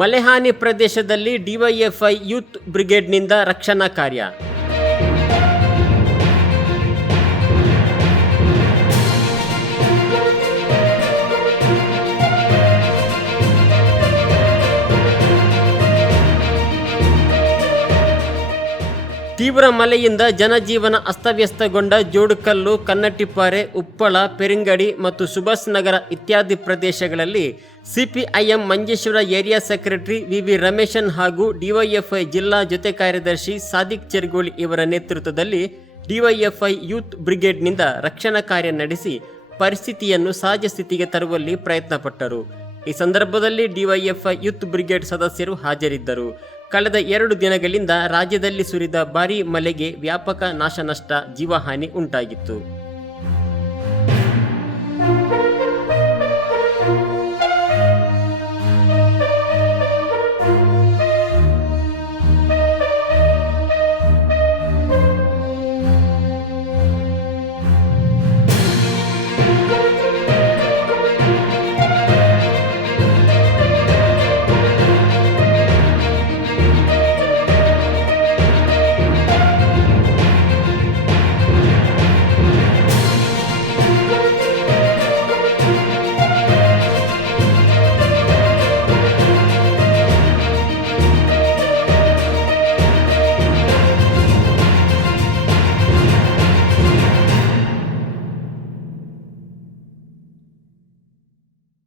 ಮಳೆಹಾನಿ ಪ್ರದೇಶದಲ್ಲಿ DYFI youth ಬ್ರಿಗೇಡ್ನಿಂದ ರಕ್ಷಣಾ ಕಾರ್ಯ. ತೀವ್ರ ಮಳೆಯಿಂದ ಜನಜೀವನ ಅಸ್ತವ್ಯಸ್ತಗೊಂಡ ಜೋಡುಕಲ್ಲು, ಕನ್ನಟ್ಟಿಪಾರೆ, ಉಪ್ಪಳ, ಪೆರಿಂಗಡಿ ಮತ್ತು ಸುಭಾಷ್ ನಗರ ಇತ್ಯಾದಿ ಪ್ರದೇಶಗಳಲ್ಲಿ CPIM Manjeshwar area secretary V Rameshan ಹಾಗೂ ಡಿವೈಎಫ್ಐ ಜಿಲ್ಲಾ ಜೊತೆ ಕಾರ್ಯದರ್ಶಿ ಸಾದಿಕ್ ಚೆರ್ಗೋಳಿ ಇವರ ನೇತೃತ್ವದಲ್ಲಿ ಡಿವೈಎಫ್ಐ ಯೂತ್ ಬ್ರಿಗೇಡ್ನಿಂದ ರಕ್ಷಣಾ ಕಾರ್ಯ ನಡೆಸಿ ಪರಿಸ್ಥಿತಿಯನ್ನು ಸಹಜ ಸ್ಥಿತಿಗೆ ತರುವಲ್ಲಿ ಪ್ರಯತ್ನಪಟ್ಟರು. ಈ ಸಂದರ್ಭದಲ್ಲಿ ಡಿವೈಎಫ್ಐ ಯೂತ್ ಬ್ರಿಗೇಡ್ ಸದಸ್ಯರು ಹಾಜರಿದ್ದರು. ಕಳೆದ 2 ದಿನಗಳಿಂದ ರಾಜ್ಯದಲ್ಲಿ ಸುರಿದ ಭಾರೀ ಮಳೆಗೆ ವ್ಯಾಪಕ ನಾಶನಷ್ಟ, ಜೀವಹಾನಿ ಉಂಟಾಗಿತ್ತು.